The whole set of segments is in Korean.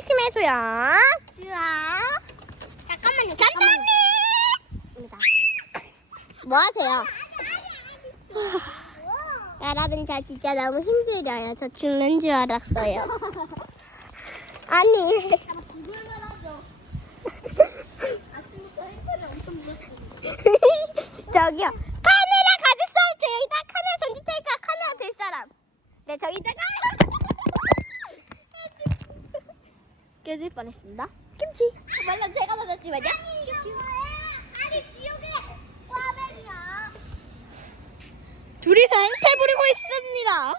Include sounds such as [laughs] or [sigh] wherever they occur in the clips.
열심히 해줘요. 좋아. 잠깐만요. 잠깐만요. 뭐 하세요? 여러분 저 진짜 너무 힘들어요. 저 죽는 줄 알았어요. [laughs] 아니. [laughs] 저기요. 카메라 가질 수 있죠. 여기다 카메라 던질 테니까 카메라 될 사람. 네, 저기다가 깨질 뻔했습니다. 김치. 물론 제가 던졌지만요. 아니 이게 뭐예요? 아니 지옥에 꽈배기야. 둘이서 행패 부리고 있습니다.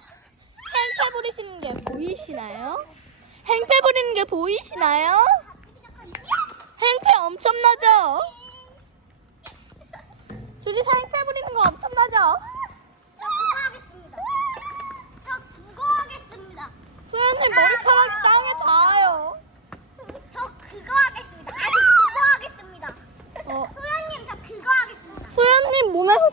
행패 부리시는 게 보이시나요? 행패 부리는 게 보이시나요? 행패 엄청나죠?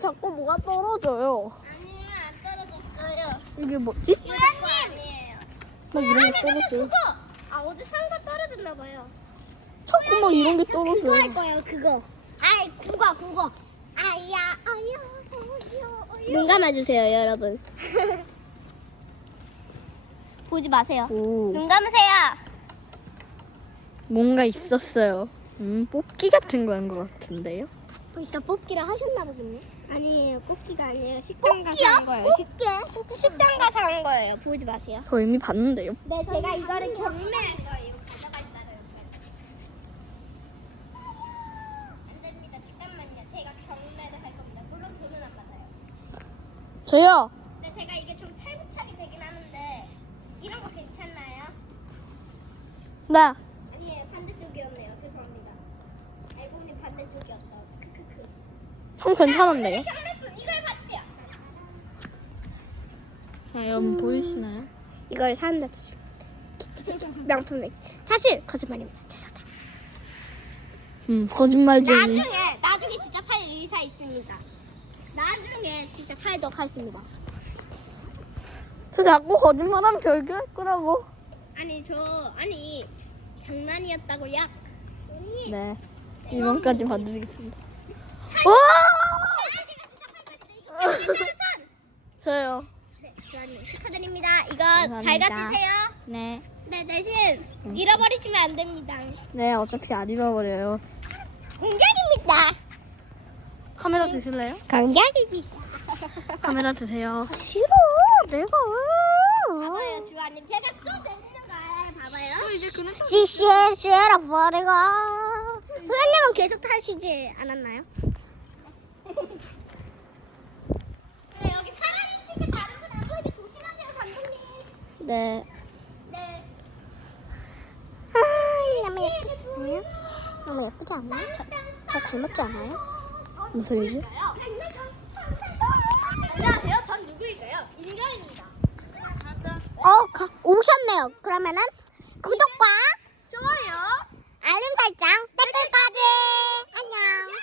자꾸 뭐가 떨어져요. 아니에요 안 떨어졌어요. 이게 뭐지? 아니에요. 막 이런 게 떨어져요. 그거 아 어제 산 거 떨어졌나 봐요. 자꾸 막 이런 게저 그거 할 떨어져요. 거예요 그거. 아이 그거 그거. 아야 아야 어여 어여. 눈 감아주세요 여러분. [laughs] 보지 마세요. 오, 눈 감으세요. 뭔가 있었어요. 음, 뽑기 같은 거한 것 같은데요? 벌써 뽑기를 하셨나 보겠네. 아니에요, 뽑기가 아니에요. 식당 가서 한 거예요. 뽑기? 식당 가서 한 거예요. 보지 마세요. 저 이미 봤는데요. 네, 제가 이거를 경매한 거예요. 이거 가져가시라는 안 됩니다. 잠깐만요. 제가 경매를 할 겁니다. 물론 돈은 안 받아요. 저요. 근데 제가 이게 좀 탈부착이 되긴 하는데 이런 거 괜찮나요? 나 아니에요, 반대쪽이었네요. 죄송합니다. 알고 보니 반대쪽이었다. 크크크. 형 괜찮은데요? 봐주세요. 아, 여러분 보이시나요? 이걸 사는데 명품백 사실 거짓말입니다. 죄송합니다. 음, 거짓말쟁이. 나중에 나중에 진짜 팔 의사 있습니다. 나중에 진짜 팔도록 하겠습니다. 저 자꾸 거짓말하면 결교할 거라고. 아니 저 아니 장난이었다고 약. 언니. 네. 이번까지 봐주시겠습니다. 와! 와! 저요. 네, 축하드립니다. 이거 감사합니다. 잘 가지세요. 네. 네 대신 잃어버리시면 안 됩니다. 네, 어차피 안 잃어버려요. 공격입니다. 카메라 드실래요? 공격입니다. 카메라 드세요. 싫어. 내가 왜? 봐봐요 주한님 제가 또 재밌는 거 봐봐요. 이제 그런 시시해 시해라 버리고 소연님은 계속 타시지 않았나요? 근데 여기 사람 있으니까 다른 분안 보이게 조심하세요 감독님 네. 네 아, 너무 예쁘지 너무 예쁘지 않나요? 저, 저 닮았지 않아요? 무슨 소리지? 안녕하세요 전 누구일까요? 인간입니다 어, 가, 오셨네요 그러면은 구독과 좋아요 알림 설정 댓글까지 안녕